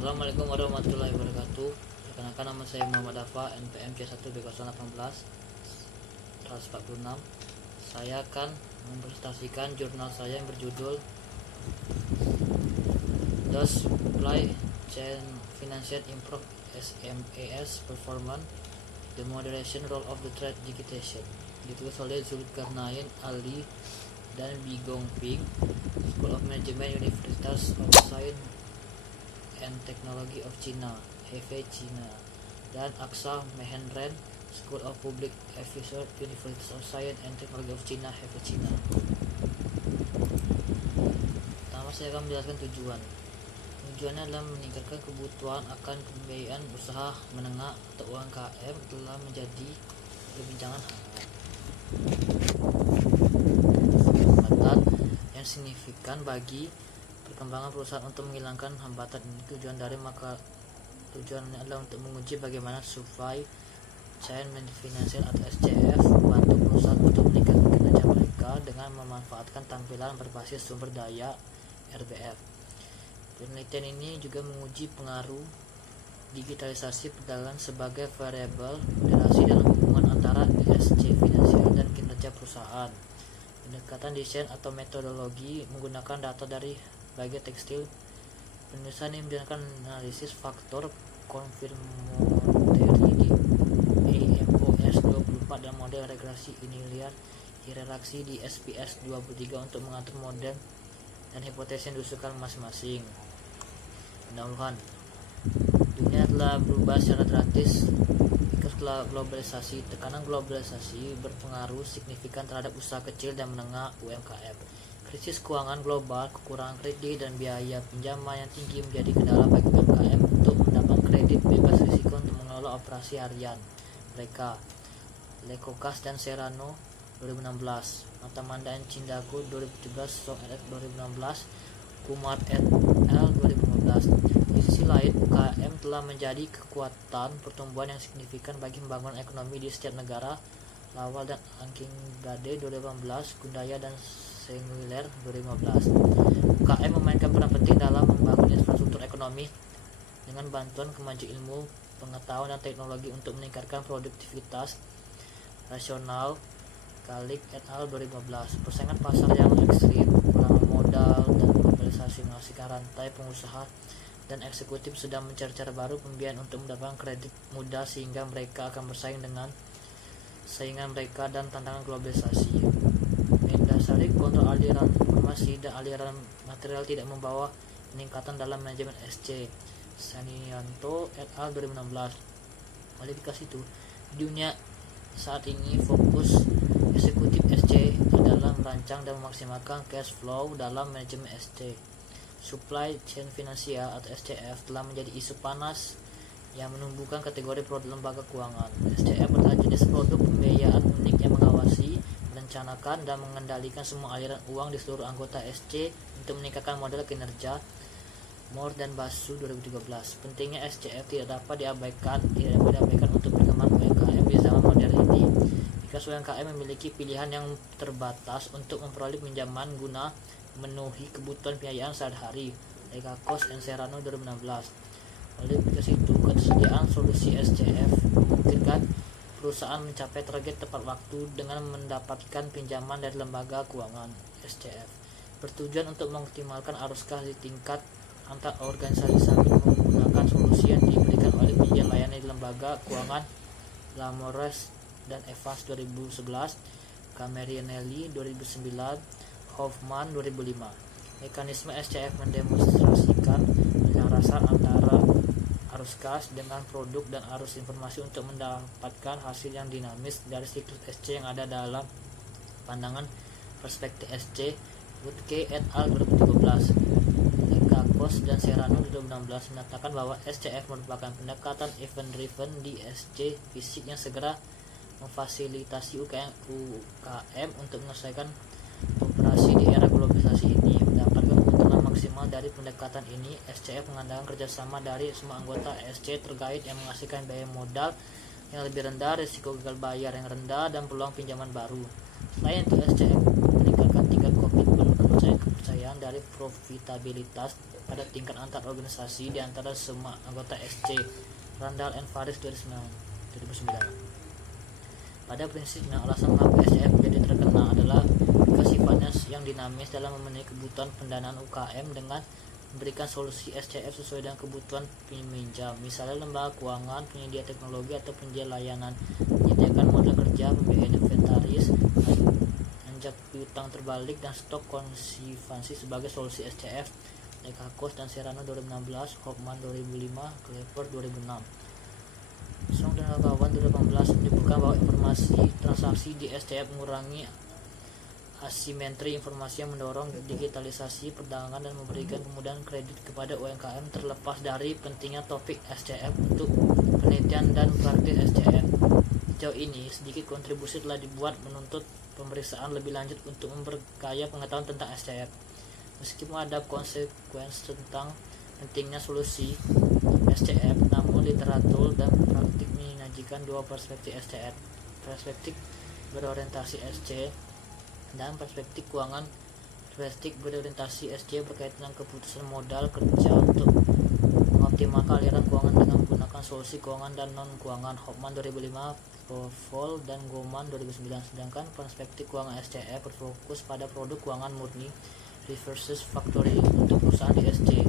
Assalamualaikum warahmatullahi wabarakatuh. Perkenalkan, nama saya Muhammad Dafa, NPM C1B018 146. Saya akan mempresentasikan jurnal saya yang berjudul The Supply Chain Financial Improve SMES Performance, The Moderation Role of the Trade Digitation, ditulis oleh Zulkarnain Ali dan Bigong Ping, School of Management, Universitas of Science and Technology of China, Hefei, China, dan Aksa Mahendran, School of Public Affairs, University of Science and Technology of China, Hefei, China. Pertama, saya akan menjelaskan tujuan. Tujuannya adalah meningkatkan kebutuhan akan pembiayaan usaha menengah atau UMKM telah menjadi perbincangan hangat yang signifikan bagi perkembangan perusahaan. Untuk menghilangkan hambatan ini, tujuannya adalah untuk menguji bagaimana supply chain financial atau SCF membantu perusahaan untuk meningkatkan kinerja mereka dengan memanfaatkan tampilan berbasis sumber daya RBF. Penelitian ini juga menguji pengaruh digitalisasi perdagangan sebagai variabel relasi dalam hubungan antara SC finansial dan kinerja perusahaan. Pendekatan desain atau metodologi menggunakan data dari bagian tekstil. Penulisan ini menggunakan analisis faktor konfirmatory di AMOS 24 dan model regresi linear hierarki di SPS 23 untuk mengatur model dan hipotesis yang diusulkan masing-masing. Pendahuluan. Dunia telah berubah secara drastis setelah globalisasi. Tekanan globalisasi berpengaruh signifikan terhadap usaha kecil dan menengah UMKM. Krisis keuangan global, kekurangan kredit, dan biaya pinjaman yang tinggi menjadi kendala bagi UMKM untuk mendapat kredit bebas risiko untuk mengelola operasi harian mereka. Lekokas dan Serrano 2016, Matamanda dan Cindaku 2017, Song et 2016, Kumar et al 2015. Di sisi lain, UKM telah menjadi kekuatan pertumbuhan yang signifikan bagi pembangunan ekonomi di setiap negara. Lawal dan Angkinggade 2018, Gundaya dan Singuler 2015. UKM memainkan peran penting dalam membangun infrastruktur ekonomi dengan bantuan kemajuan ilmu, pengetahuan, dan teknologi untuk meningkatkan produktivitas rasional. Kalik et al 2015. Persaingan pasar yang ekstrim, kekurangan modal, dan globalisasi menghasilkan rantai pengusaha dan eksekutif sedang mencari cara baru pembiayaan untuk mendapatkan kredit mudah sehingga mereka akan bersaing dengan saingan mereka dan tantangan globalisasi. Mendasari kontrol aliran informasi dan aliran material tidak membawa peningkatan dalam manajemen SC. Sanianto et al 2016. Kualifikasi itu, di dunia saat ini fokus eksekutif SC adalah merancang dan memaksimalkan cash flow dalam manajemen SC. Supply chain finansial atau SCF telah menjadi isu panas yang menumbuhkan kategori produk lembaga keuangan. SCF adalah jenis produk pembiayaan unik yang mengawasi, merencanakan, dan mengendalikan semua aliran uang di seluruh anggota SC untuk meningkatkan modal kinerja. Moore dan Basu 2013. Pentingnya SCF tidak dapat diabaikan untuk perkembangan UMKM di zaman modern ini. Jika UMKM memiliki pilihan yang terbatas untuk memperoleh pinjaman guna memenuhi kebutuhan pembiayaan sehari-hari. Lekakos dan Serrano 2016. Oleh itu, ketersediaan solusi SCF memungkinkan perusahaan mencapai target tepat waktu dengan mendapatkan pinjaman dari lembaga keuangan. SCF bertujuan untuk mengoptimalkan arus kas di tingkat antar organisasi sambil menggunakan solusi yang diberikan oleh penyedia layanan di lembaga keuangan. Lamores dan Evans 2011, Camerianelli 2009, Hoffman 2005. Mekanisme SCF mendemonstrasikan penyelarasan antara arus kas dengan produk dan arus informasi untuk mendapatkan hasil yang dinamis dari siklus SC yang ada dalam pandangan perspektif SC. Woodke et al 2013. Lekakos dan Serrano 2016 menyatakan bahwa SCF merupakan pendekatan event-driven di SC fisik yang segera memfasilitasi UKM untuk menyelesaikan operasi di era globalisasi ini. Mendapatkan keuntungan maksimal dari pendekatan ini, SCF mengandalkan kerjasama dari semua anggota SC terkait yang menghasilkan biaya modal yang lebih rendah, risiko gagal bayar yang rendah, dan peluang pinjaman baru. Selain itu, SCF meningkatkan tingkat komitmen kepercayaan dari profitabilitas pada tingkat antar organisasi di antara semua anggota SC. Randall and Faris 2009. Pada prinsipnya, alasan mengapa SCF menjadi terkenal adalah sifatnya yang dinamis dalam memenuhi kebutuhan pendanaan UKM dengan memberikan solusi SCF sesuai dengan kebutuhan peminjam, misalnya lembaga keuangan, penyedia teknologi, atau penyedia layanan, menyediakan modal kerja, pembiayaan inventaris, anjak piutang terbalik, dan stok konservasi sebagai solusi SCF. Lekakos dan Serrano 2016, Hoffman 2005, Clever 2006. Song dan kawan 2018 menyebutkan bahwa informasi transaksi di SCF mengurangi asimetri informasi yang mendorong digitalisasi perdagangan dan memberikan kemudahan kredit kepada UMKM. Terlepas dari pentingnya topik SCF untuk penelitian dan praktik SCF, sejauh ini sedikit kontribusi telah dibuat menuntut pemeriksaan lebih lanjut untuk memperkaya pengetahuan tentang SCF. Meskipun ada konsekuensi tentang pentingnya solusi SCF, namun literatur dan praktik menyajikan dua perspektif SCF: perspektif berorientasi SC dan perspektif keuangan. Perspektif berorientasi SC berkaitan dengan keputusan modal kerja untuk mengoptimalkan aliran keuangan dengan menggunakan solusi keuangan dan non keuangan. Hoffman 2005, Provol dan Goman 2009. Sedangkan perspektif keuangan SCF berfokus pada produk keuangan murni versus factoring untuk perusahaan di SC.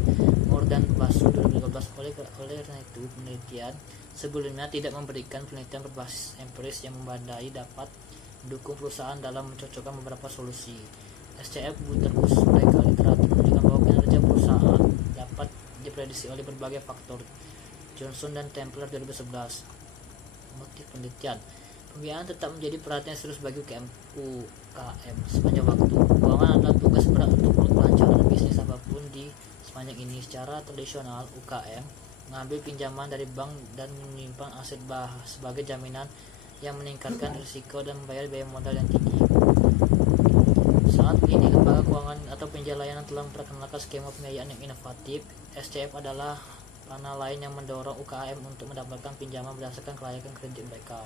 Moore dan Basu 2012. Oleh karena itu, penelitian sebelumnya tidak memberikan penelitian berbasis empiris yang memadai dapat mendukung perusahaan dalam mencocokkan beberapa solusi SCF. Terus mereka literatur menunjukkan bahwa kinerja perusahaan dapat diprediksi oleh berbagai faktor. Johnson dan Templer 2011. Motif penelitian: pembiayaan tetap menjadi perhatian serius bagi UKM sepanjang waktu. Keuangan adalah tugas berat untuk kelancaran bisnis apapun di sepanjang ini. Secara tradisional, UKM mengambil pinjaman dari bank dan menyimpan aset sebagai jaminan yang meningkatkan risiko dan membayar biaya modal yang tinggi. Saat ini, lembaga keuangan atau penyedia layanan telah memperkenalkan skema pembiayaan yang inovatif. SCF adalah panah lain yang mendorong UKM untuk mendapatkan pinjaman berdasarkan kelayakan kredit mereka.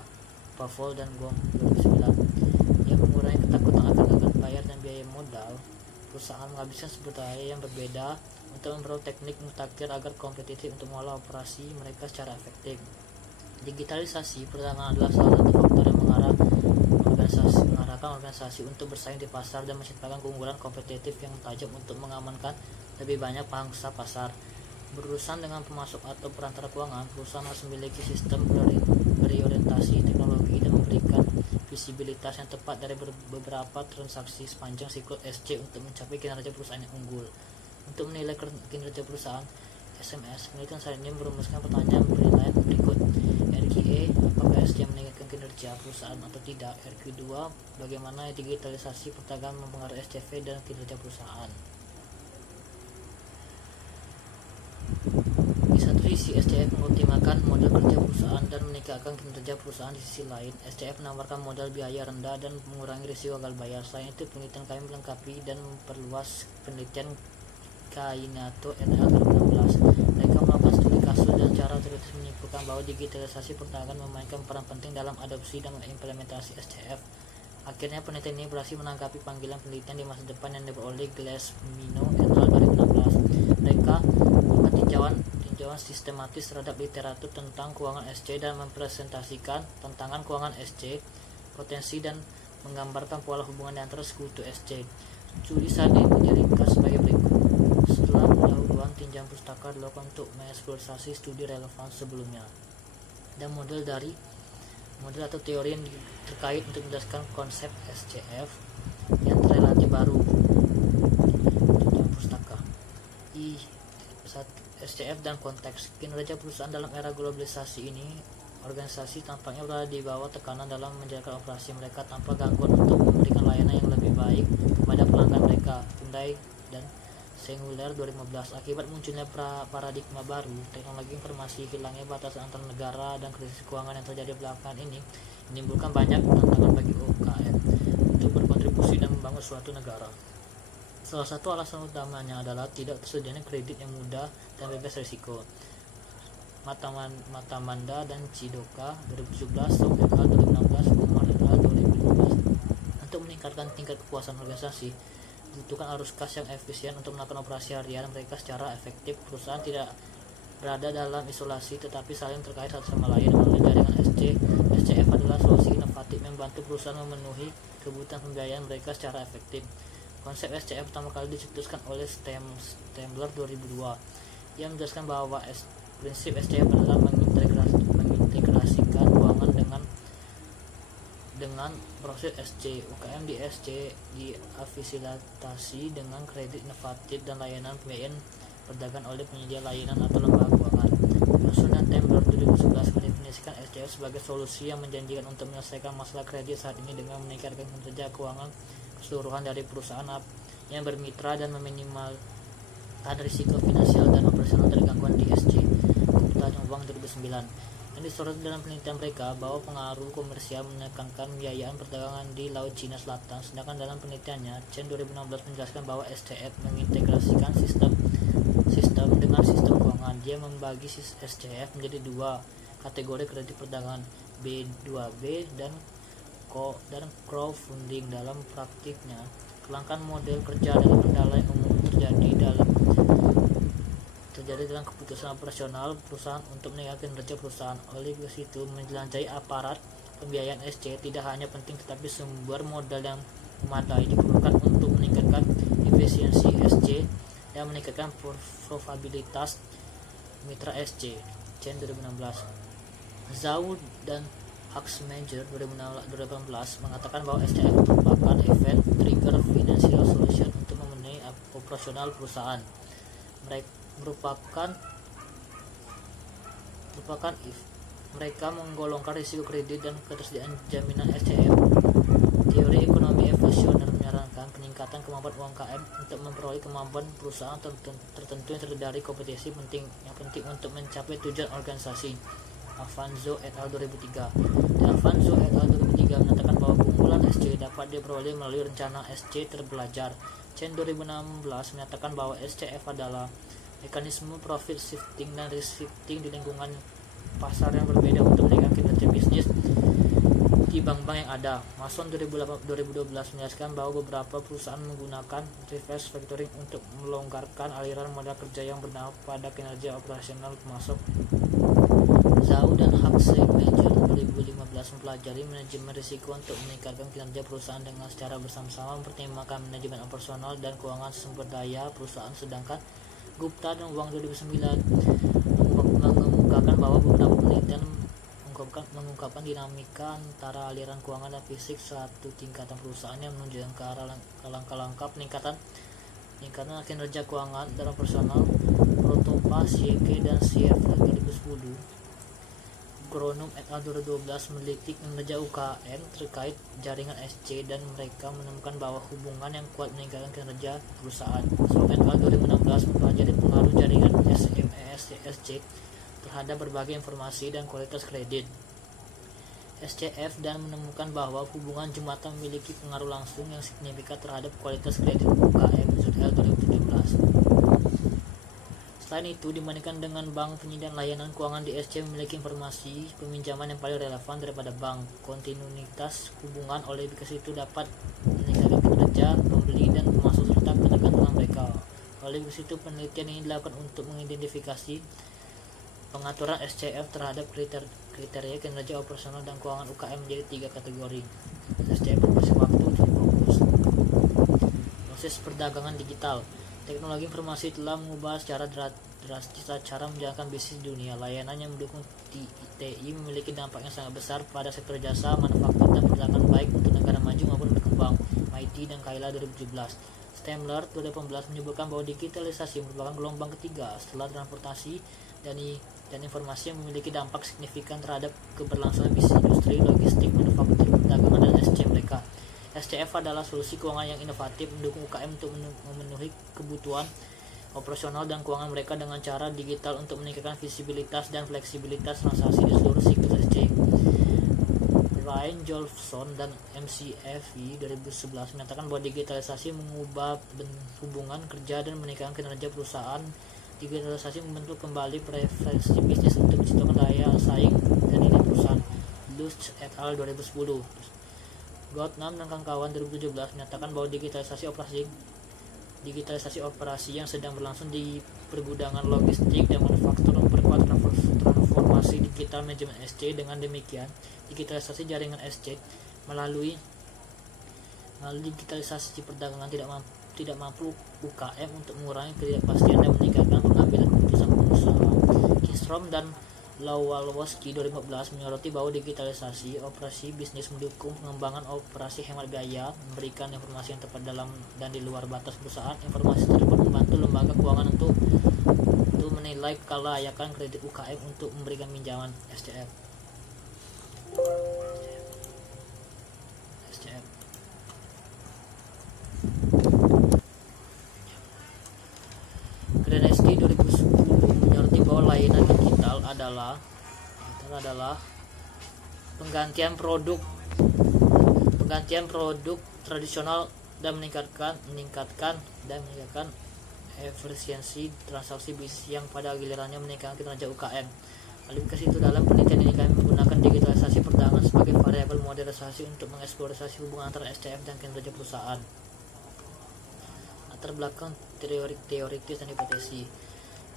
Pavol dan Gom 2009. Yang mengurangi ketakutan akan gagal bayar dan biaya modal, perusahaan menghabiskan sumber daya yang berbeda untuk memperoleh teknik mutakhir agar kompetitif untuk mengolah operasi mereka secara efektif. Digitalisasi perdagangan adalah salah satu faktor yang mengarahkan organisasi untuk bersaing di pasar dan menciptakan keunggulan kompetitif yang tajam untuk mengamankan lebih banyak pangsa pasar. Berurusan dengan pemasok atau perantara keuangan, perusahaan harus memiliki sistem berorientasi teknologi dan memberikan visibilitas yang tepat dari beberapa transaksi sepanjang siklus SC untuk mencapai kinerja perusahaan yang unggul. Untuk menilai kinerja perusahaan, SMS penelitian saat ini merumuskan pertanyaan penilaian berikut: RQE, apakah SC meningkatkan kinerja perusahaan atau tidak? RQ2, bagaimana digitalisasi perdagangan mempengaruhi SCV dan kinerja perusahaan? Di satu sisi, SCF mengoptimalkan modal kerja perusahaan dan meningkatkan kinerja perusahaan. Di sisi lain, SCF menawarkan modal biaya rendah dan mengurangi risiko gagal bayar. Selain itu, penelitian kami melengkapi dan memperluas penelitian Kainato et al. 2016. Mereka melakukan studi kasus dan cara teoritis menyimpulkan bahwa digitalisasi perdagangan memainkan peran penting dalam adopsi dan implementasi SCF. Akhirnya, penelitian ini berhasil menanggapi panggilan penelitian di masa depan yang dibuat oleh Glass-Mino et al. 2016. Mereka melakukan tinjauan sistematis terhadap literatur tentang keuangan SC dan mempresentasikan tantangan keuangan SC, potensi, dan menggambarkan pola hubungan antara sekutu SC. Studi saat ini diringkas sebagai berikut. Setelah pendahuluan, tinjauan pustaka dilakukan untuk mengeksplorasi studi relevan sebelumnya dan model atau teori yang terkait untuk menjelaskan konsep SCF yang relatif baru. Tinjauan pustaka SCF dan konteks kinerja perusahaan dalam era globalisasi ini. Organisasi tampaknya berada di bawah tekanan dalam menjalankan operasi mereka tanpa gangguan untuk memberikan layanan yang lebih baik kepada pelanggan mereka. Hyundai dan Singular 2015. Akibat munculnya paradigma baru, teknologi informasi, hilangnya batasan antar negara, dan krisis keuangan yang terjadi belakangan ini menimbulkan banyak tantangan bagi UKM untuk berkontribusi dan membangun suatu negara. Salah satu alasan utamanya adalah tidak tersedianya kredit yang mudah dan bebas risiko. Matamanda dan Chidoka 2017, Song et al. 2016, Kumar et al. 2015. Untuk meningkatkan tingkat kepuasan organisasi dibutuhkan arus kas yang efisien untuk melakukan operasi harian mereka secara efektif. Perusahaan tidak berada dalam isolasi tetapi saling terkait satu sama lain. Melalui jaringan SCF adalah solusi inovatif yang membantu perusahaan memenuhi kebutuhan pembiayaan mereka secara efektif. Konsep SCF pertama kali dicetuskan oleh Stemler 2002. Ia menjelaskan bahwa prinsip SCF adalah mengintegrasikan keuangan dengan proses SC. UKM di SC difasilitasi dengan kredit inovatif dan layanan pembiayaan perdagangan oleh penyedia layanan atau lembaga keuangan. Johnson dan Temler 2011 mendefinisikan SCF sebagai solusi yang menjanjikan untuk menyelesaikan masalah kredit saat ini dengan meningkatkan kinerja keuangan keseluruhan dari perusahaan yang bermitra dan meminimalkan risiko finansial dan operasional dari gangguan di SC. Kebutuhan uang 2009 yang disorot dalam penelitian mereka bahwa pengaruh komersial menekankan biayaan perdagangan di Laut Cina Selatan, sedangkan dalam penelitiannya Chen 2016 menjelaskan bahwa SCF mengintegrasikan sistem dengan sistem keuangan. Dia membagi SCF menjadi dua kategori kredit perdagangan, B2B dan crowdfunding. Dalam praktiknya, kelangkaan model kerja adalah kendala yang umum terjadi dalam keputusan operasional perusahaan untuk meningkatkan kinerja perusahaan. Oleh itu, menjelajahi aparat pembiayaan SC tidak hanya penting tetapi sumber modal yang memadai diperlukan untuk meningkatkan efisiensi SC dan meningkatkan profitabilitas mitra SC. Chen 2016. Zhao dan Huxmanger 2018 mengatakan bahwa SCF merupakan event trigger financial solution untuk memenuhi operasional perusahaan. Mereka menggolongkan risiko kredit dan ketersediaan jaminan SCF. Teori ekonomi evolusioner menyarankan peningkatan kemampuan UMKM untuk memperoleh kemampuan perusahaan tertentu yang terdiri dari kompetisi yang penting untuk mencapai tujuan organisasi. Avanzo et al. 2003. Dan Avanzo et al. 2003 menyatakan bahwa keunggulan SC dapat diperoleh melalui rencana SC terbelajar. Chen 2016 menyatakan bahwa SCF adalah mekanisme profit shifting dan risk shifting di lingkungan pasar yang berbeda untuk meningkatkan kinerja bisnis di bank-bank yang ada. Mason 2012 menjelaskan bahwa beberapa perusahaan menggunakan reverse factoring untuk melonggarkan aliran modal kerja yang berdampak pada kinerja operasional pemasok. Zhao dan Huxmanger 2015 mempelajari manajemen risiko untuk meningkatkan kinerja perusahaan dengan secara bersama-sama mempertimbangkan manajemen operasional dan keuangan sumber daya perusahaan, sedangkan Gupta dan Wang 2009 mengungkapkan bahwa beberapa penelitian mengungkapkan dinamika antara aliran keuangan dan fisik satu tingkatan perusahaan yang menunjukkan ke arah langkah-langkah peningkatan kinerja keuangan dan operasional. Protopa, Sieke dan CF 2010. Gronum et al. 2012 meneliti kinerja UKM terkait jaringan SC dan mereka menemukan bahwa hubungan yang kuat meningkatkan kinerja perusahaan. Sloan et al. 2016 mempelajari pengaruh jaringan SC terhadap berbagai informasi dan kualitas kredit SCF dan menemukan bahwa hubungan jembatan memiliki pengaruh langsung yang signifikan terhadap kualitas kredit UKM. Zudel 2017. Selain itu, dibandingkan dengan bank, penyedia layanan keuangan di SC memiliki informasi peminjaman yang paling relevan daripada bank. Kontinuitas hubungan oleh itu dapat meningkatkan kinerja pembeli dan pemasok serta ketergantungan mereka. Oleh itu, penelitian ini dilakukan untuk mengidentifikasi pengaturan SCF terhadap kriteria kinerja operasional dan keuangan UKM menjadi 3 kategori. SCF berbasis waktu fokus. Proses perdagangan digital. Teknologi informasi telah mengubah secara drastis cara menjalankan bisnis di dunia. Layanan yang mendukung TI memiliki dampak yang sangat besar pada sektor jasa, manufaktur, dan perdagangan baik untuk negara maju maupun berkembang. MIT dan Kaila 2017. Stemler 2018 menyebutkan bahwa digitalisasi merupakan gelombang ketiga setelah transportasi dan informasi yang memiliki dampak signifikan terhadap keberlangsungan bisnis industri, logistik, manufaktur, perdagangan, dan SC mereka. SCF adalah solusi keuangan yang inovatif mendukung UKM untuk memenuhi kebutuhan operasional dan keuangan mereka dengan cara digital untuk meningkatkan visibilitas dan fleksibilitas transaksi di seluruh siklus SC. Ryan Jolfson dan McAfee 2011 menyatakan bahwa digitalisasi mengubah hubungan kerja dan meningkatkan kinerja perusahaan. Digitalisasi membentuk kembali preferensi bisnis untuk menciptakan daya saing dan nilai perusahaan. Lutz et al. 2010. Gottman dan kawan-kawan 2017 menyatakan bahwa digitalisasi operasi digitalisasi operasi yang sedang berlangsung di pergudangan logistik dan manufaktur memperkuat transformasi digital manajemen SC. Dengan demikian, digitalisasi jaringan SC melalui digitalisasi perdagangan tidak mampu UKM untuk mengurangi ketidakpastian dan meningkatkan pengambilan keputusan pengusaha. Kinstrom dan Lawalowski 2015 menyoroti bahwa digitalisasi operasi bisnis mendukung pengembangan operasi hemat biaya, memberikan informasi yang tepat dalam dan di luar batas perusahaan. Informasi tersebut membantu lembaga keuangan untuk menilai kelayakan kredit UKM untuk memberikan pinjaman SCF. Kredenski 2010 menyoroti bahwa layanan digital adalah penggantian produk tradisional dan meningkatkan efisiensi transaksi bisnis yang pada gilirannya meningkatkan kinerja UKM. Lebih ke situ, dalam penelitian ini kami menggunakan digitalisasi perdagangan sebagai variabel modernisasi untuk mengeksplorasi hubungan antara SCF dan kinerja perusahaan. Latar belakang teoritis dan hipotesis.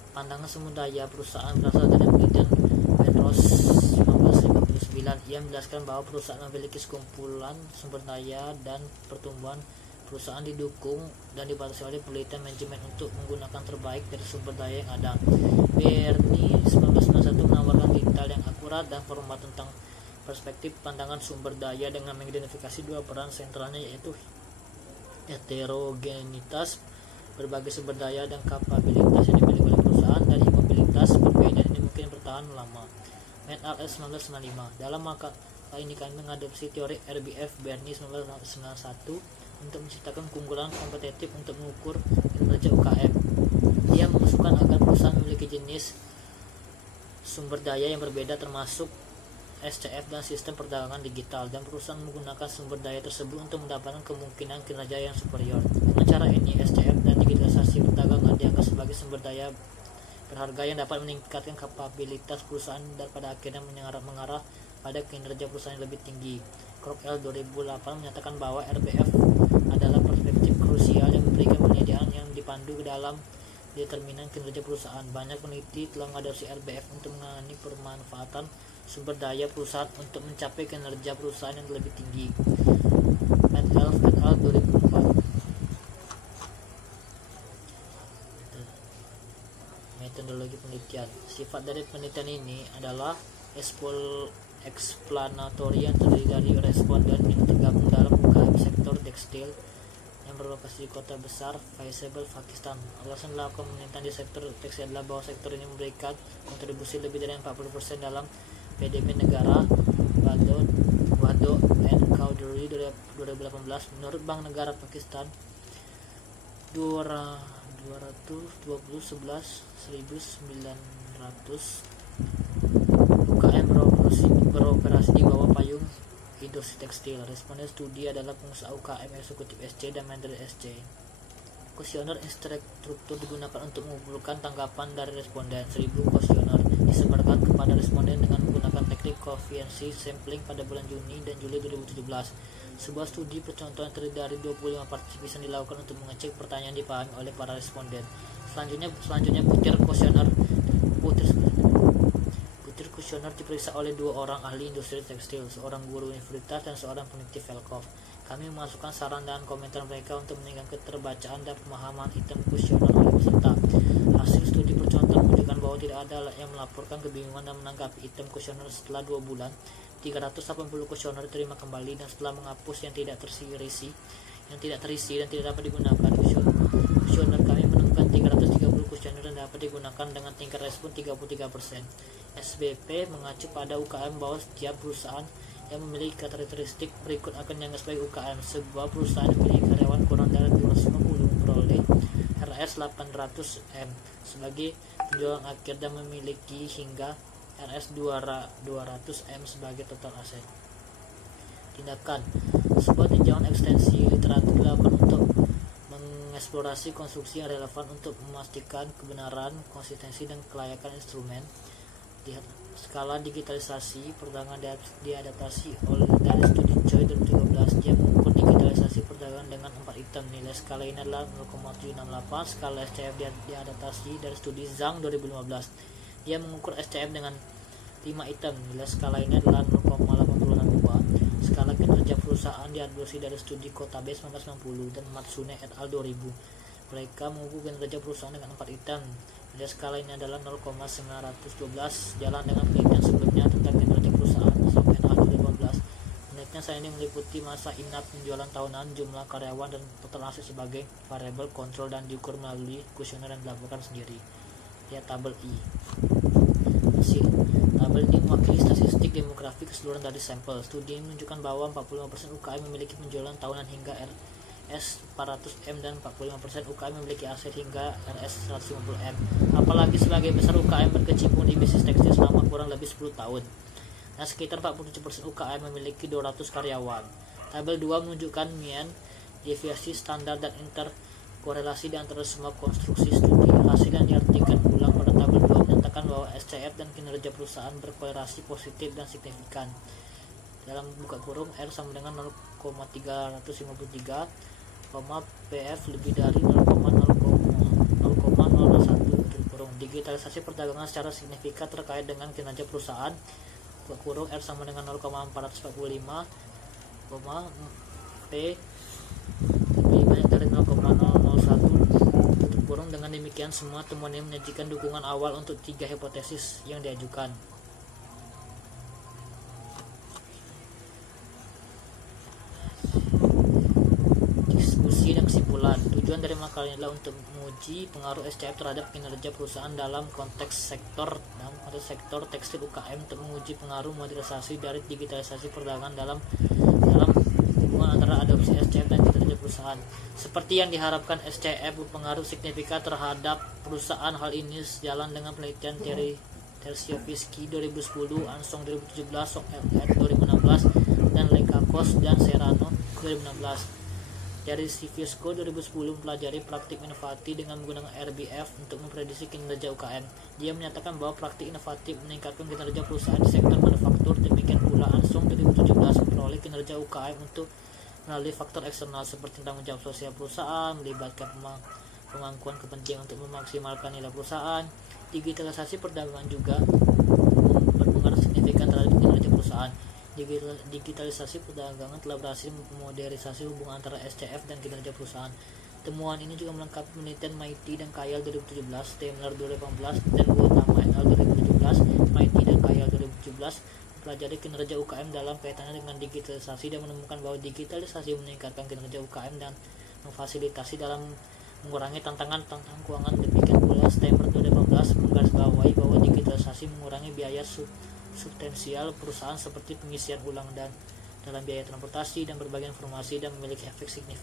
Pandangan sumber daya perusahaan berasal dari penelitian Penrose 1959. Ia menjelaskan bahwa perusahaan memiliki sekumpulan sumber daya dan pertumbuhan perusahaan didukung dan dibatasi oleh penelitian manajemen untuk menggunakan terbaik dari sumber daya yang ada. Bernie 1991 menawarkan detail yang akurat dan format tentang perspektif pandangan sumber daya dengan mengidentifikasi dua peran sentralnya, yaitu heterogenitas berbagai sumber daya dan kapabilitas yang dimiliki oleh perusahaan, dan mobilitas perbedaan ini mungkin bertahan lama. Matt al. 1995. Dalam makalah ini kami mengadopsi teori RBF Bernie 1991 untuk menciptakan keunggulan kompetitif untuk mengukur kinerja UKM. Dia mengusulkan agar perusahaan memiliki jenis sumber daya yang berbeda termasuk SCF dan sistem perdagangan digital, dan perusahaan menggunakan sumber daya tersebut untuk mendapatkan kemungkinan kinerja yang superior. Dengan cara ini, SCF dan digitalisasi perdagangan dianggap sebagai sumber daya berharga yang dapat meningkatkan kapabilitas perusahaan dan pada akhirnya mengarah pada kinerja perusahaan yang lebih tinggi. Crockwell 2008 menyatakan bahwa RBF adalah perspektif krusial yang memberikan penelitian yang dipandu ke dalam determinan kinerja perusahaan. Banyak peneliti telah mengadopsi RBF untuk menangani pemanfaatan sumber daya perusahaan untuk mencapai kinerja perusahaan yang lebih tinggi. Matt al. 2004. Metodologi penelitian. Sifat dari penelitian ini adalah explanatory yang terdiri dari responden yang tergabung dalam UKM sektor tekstil yang berlokasi di kota besar Faisal, Pakistan. Alasan dilakukan penelitian di sektor tekstil adalah bahwa sektor ini memberikan kontribusi lebih dari 40% dalam PDB negara. Wado and Cowdery 2018. Menurut Bank Negara Pakistan, 220.11.1900 UKM beroperasi di bawah payung industri tekstil. Responden studi adalah pengusaha UKM, eksekutif SC, dan manajer SC. Kuesioner instruktur digunakan untuk mengumpulkan tanggapan dari responden. 1000 kuesioner disebarkan kepada responden dengan menggunakan teknik koefisiensi sampling pada bulan Juni dan Juli 2017. Sebuah studi percontohan terdiri dari 25 partisipan dilakukan untuk mengecek pertanyaan dipahami oleh para responden. Selanjutnya butir kuesioner diperiksa oleh 2 orang ahli industri tekstil, seorang guru universitas dan seorang peneliti Velkov. Kami memasukkan saran dan komentar mereka untuk meningkatkan keterbacaan dan pemahaman item kuesioner oleh peserta. Hasil studi percontohan menunjukkan bahwa tidak ada yang melaporkan kebingungan dan menanggapi item kuesioner setelah 2 bulan. 380 kuesioner diterima kembali, dan setelah menghapus yang tidak terisi dan tidak dapat digunakan kuesioner, kami menemukan 330 kuesioner yang dapat digunakan dengan tingkat respon 33%. SBP mengacu pada UKM bahwa setiap perusahaan yang memiliki karakteristik berikut akan dianggap sebagai UKM. Sebuah perusahaan yang memiliki karyawan kurang dari 250 memperoleh RS 800M sebagai penjualan akhir dan memiliki hingga RS 200M sebagai total aset. Tindakan. Sebuah tinjauan ekstensi literatur dilakukan untuk mengeksplorasi konstruksi yang relevan untuk memastikan kebenaran, konsistensi, dan kelayakan instrumen. Lihat skala digitalisasi perdagangan diadaptasi oleh dari studi Choi 2013. Dia mengukur digitalisasi digitalisasi perdagangan dengan 4 item. Nilai skala ini adalah 0,768. Skala SCF diadaptasi dari studi Zhang 2015. Dia mengukur SCF dengan 5 item. Nilai skala ini adalah 0,862. Skala kinerja perusahaan diadopsi dari studi Kotabe 1990 dan Matsune et al 2000. Mereka mengukur kinerja perusahaan dengan 4 item. Nilai skala ini adalah 0,912. Jalan dengan penelitian sebelumnya tentang kinerja perusahaan sampai tahun 2015. Penelitian saya ini meliputi masa inap, penjualan tahunan, jumlah karyawan, dan total aset sebagai variabel kontrol dan diukur melalui kuesioner yang dilakukan sendiri. Lihat tabel I. Hasil tabel ini mewakili statistik demografi keseluruhan dari sampel. Studi ini menunjukkan bahwa 45% UKM memiliki penjualan tahunan hingga RS 400M dan 45% UKM memiliki aset hingga RS 150M. Apalagi sebagai besar UKM berkecimpung di bisnis tekstil selama kurang lebih 10 tahun. Dan sekitar 47% UKM memiliki 200 karyawan. Tabel 2 menunjukkan mean, deviasi standar, dan interkorelasi di antara semua konstruksi studi. Hasil yang diartikan ulang pada tabel 2 menyatakan bahwa SCF dan kinerja perusahaan berkorelasi positif dan signifikan. Dalam buka kurung R sama dengan 0,353, PF lebih dari 0,001 kurung. Digitalisasi perdagangan secara signifikan terkait dengan kinerja perusahaan. Buka kurung R sama dengan 0,445, P lebih banyak dari 0,001 tutup kurung. Dengan demikian, semua temuan ini menyajikan dukungan awal untuk 3 hipotesis yang diajukan. Diskusi dan kesimpulan. Tujuan dari makalah ini adalah untuk menguji pengaruh SCF terhadap kinerja perusahaan dalam konteks sektor tekstil UKM, untuk menguji pengaruh modernisasi dari digitalisasi perdagangan dalam hubungan antara adopsi SCF dan kinerja perusahaan. Seperti yang diharapkan, SCF berpengaruh signifikan terhadap perusahaan. Hal ini sejalan dengan penelitian Tersiovsky 2010, Ansong 2017, Sok et 2016, dan Lekakos dan Serrano 2016. Dari Sivisco 2010 mempelajari praktik inovatif dengan menggunakan RBF untuk memprediksi kinerja UKM. Dia menyatakan bahwa praktik inovatif meningkatkan kinerja perusahaan di sektor manufaktur. Demikian pula Ansong 2017 memperoleh kinerja UKM untuk melalui faktor eksternal seperti tanggung jawab sosial perusahaan, melibatkan pemangkuan kepentingan untuk memaksimalkan nilai perusahaan. Digitalisasi perdagangan juga berpengaruh signifikan terhadap kinerja perusahaan. Digitalisasi perdagangan telah berhasil memodernisasi hubungan antara SCF dan kinerja perusahaan. Temuan ini juga melengkapi penelitian Maiti dan Kayal 2017, Stemler 2018, dan Gautama et al 2017. Maiti dan Kayal 2017 mempelajari kinerja UKM dalam kaitannya dengan digitalisasi dan menemukan bahwa digitalisasi meningkatkan kinerja UKM dan memfasilitasi dalam mengurangi tantangan keuangan. Demikian pula Stemler 2018 menggarisbawahi bahwa digitalisasi mengurangi biaya substansial perusahaan seperti pengisian ulang dan dalam biaya transportasi dan berbagai informasi, dan memiliki efek signifikan